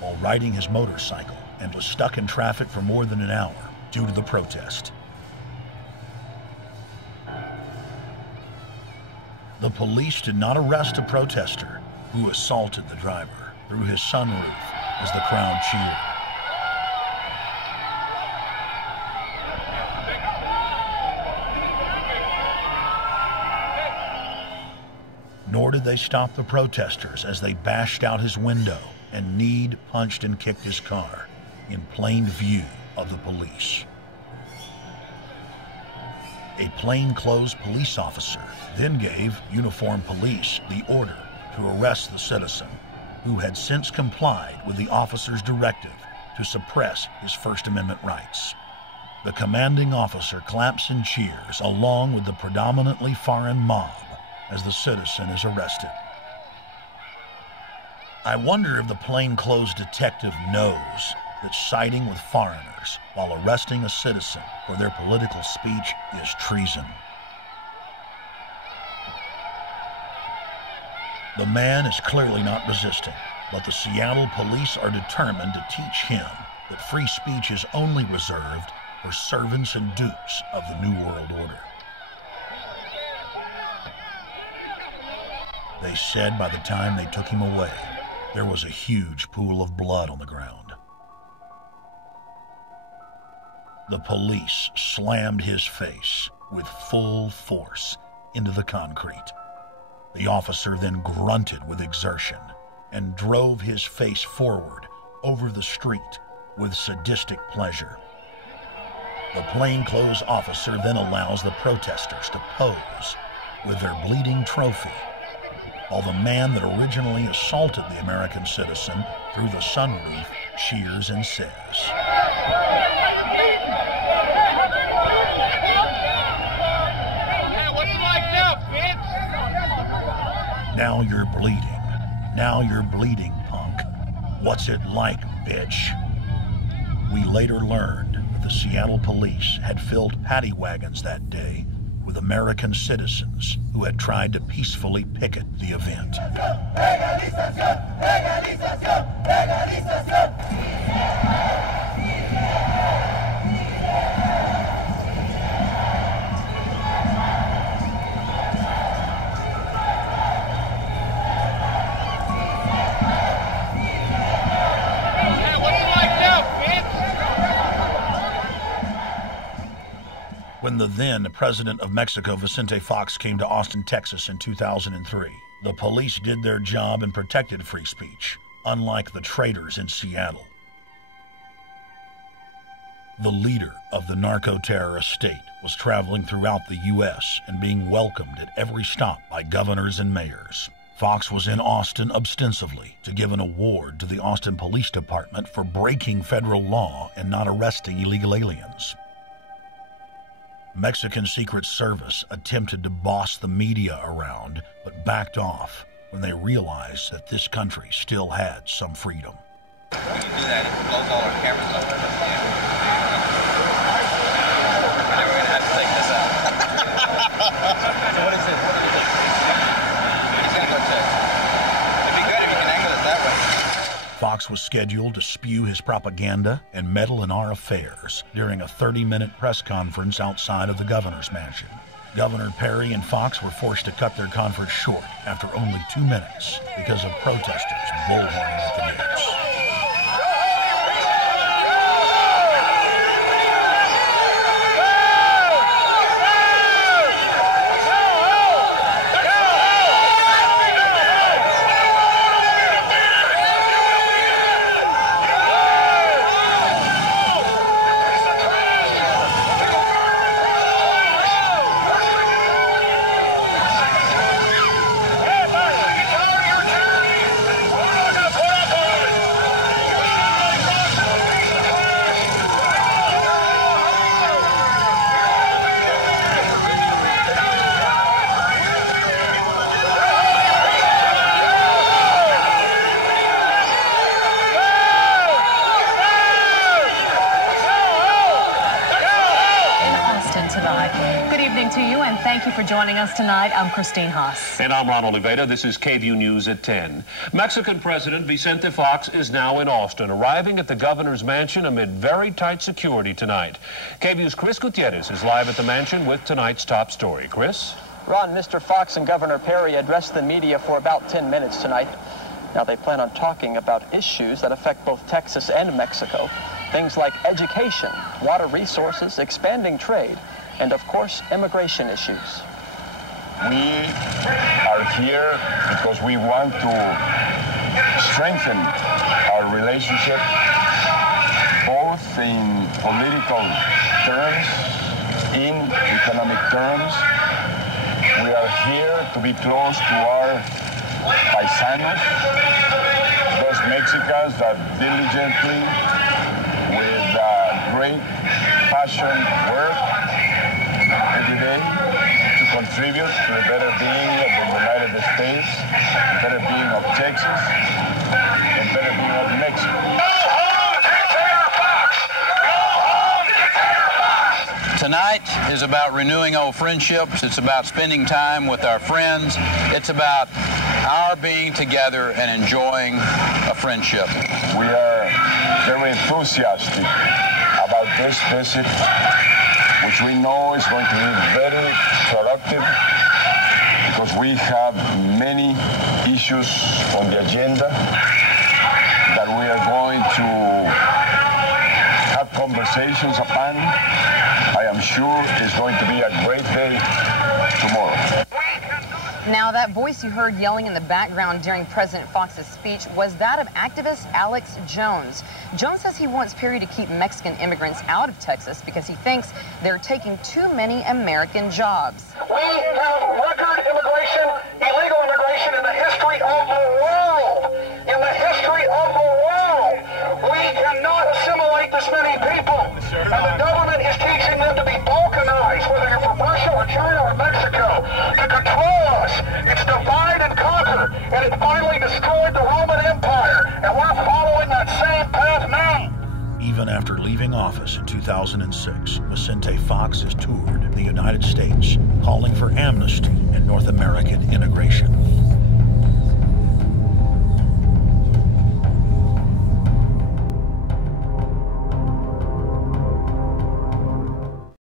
while riding his motorcycle and was stuck in traffic for more than an hour due to the protest. The police did not arrest a protester who assaulted the driver through his sunroof as the crowd cheered. Nor did they stop the protesters as they bashed out his window and kneed, punched, and kicked his car in plain view of the police. A plainclothes police officer then gave uniformed police the order to arrest the citizen, who had since complied with the officer's directive to suppress his First Amendment rights. The commanding officer claps and cheers along with the predominantly foreign mob as the citizen is arrested. I wonder if the plainclothes detective knows that siding with foreigners while arresting a citizen for their political speech is treason. The man is clearly not resisting, but the Seattle police are determined to teach him that free speech is only reserved for servants and dupes of the New World Order. They said by the time they took him away, there was a huge pool of blood on the ground. The police slammed his face with full force into the concrete. The officer then grunted with exertion and drove his face forward over the street with sadistic pleasure. The plainclothes officer then allows the protesters to pose with their bleeding trophy, while the man that originally assaulted the American citizen through the sunroof cheers and says, "Now you're bleeding. Now you're bleeding, punk. What's it like, bitch?" We later learned that the Seattle police had filled paddy wagons that day with American citizens who had tried to peacefully picket the event. When the then president of Mexico, Vicente Fox, came to Austin, Texas in 2003, the police did their job and protected free speech, unlike the traitors in Seattle. The leader of the narco-terrorist state was traveling throughout the U.S. and being welcomed at every stop by governors and mayors. Fox was in Austin ostensibly to give an award to the Austin Police Department for breaking federal law and not arresting illegal aliens. Mexican Secret Service attempted to boss the media around, but backed off when they realized that this country still had some freedom. When you do that, it blows all our cameras up. And then we're going to have to take this out. So what is it? What do you think? He's going to go check. It'd be good if you can angle it that way. Fox was scheduled to spew his propaganda and meddle in our affairs during a 30-minute press conference outside of the governor's mansion. Governor Perry and Fox were forced to cut their conference short after only 2 minutes because of protesters bullhorning at the gates. and thank you for joining us tonight. I'm Christine Haas. And I'm Ron Oliveira. This is KVUE News at 10. Mexican President Vicente Fox is now in Austin, arriving at the governor's mansion amid very tight security tonight. KVUE's Chris Gutierrez is live at the mansion with tonight's top story. Chris? Ron, Mr. Fox and Governor Perry addressed the media for about 10 minutes tonight. Now, they plan on talking about issues that affect both Texas and Mexico. Things like education, water resources, expanding trade, and, of course, immigration issues. We are here because we want to strengthen our relationship, both in political terms, in economic terms. We are here to be close to our paisanos, those Mexicans that diligently, with great passion, work every day to contribute to the better being of the United States, the better being of Texas, and better being of Mexico. Tonight is about renewing old friendships. It's about spending time with our friends. It's about our being together and enjoying a friendship. We are very enthusiastic about this visit, which we know is going to be very productive because we have many issues on the agenda that we are going to have conversations upon. I am sure it's going to be a great day tomorrow. Now, that voice you heard yelling in the background during President Fox's speech was that of activist Alex Jones. Jones says he wants Perry to keep Mexican immigrants out of Texas because he thinks they're taking too many American jobs. We have record immigration, illegal immigration in the history of the world. In the history of the world. We cannot assimilate this many people. And the government is teaching them to be balkanized, whether you're from Russia or China or Mexico, to control us. It's divide and conquer, and it finally destroyed the Roman Empire, and we're following that same path now. Even after leaving office in 2006, Vicente Fox has toured the United States, calling for amnesty and North American integration.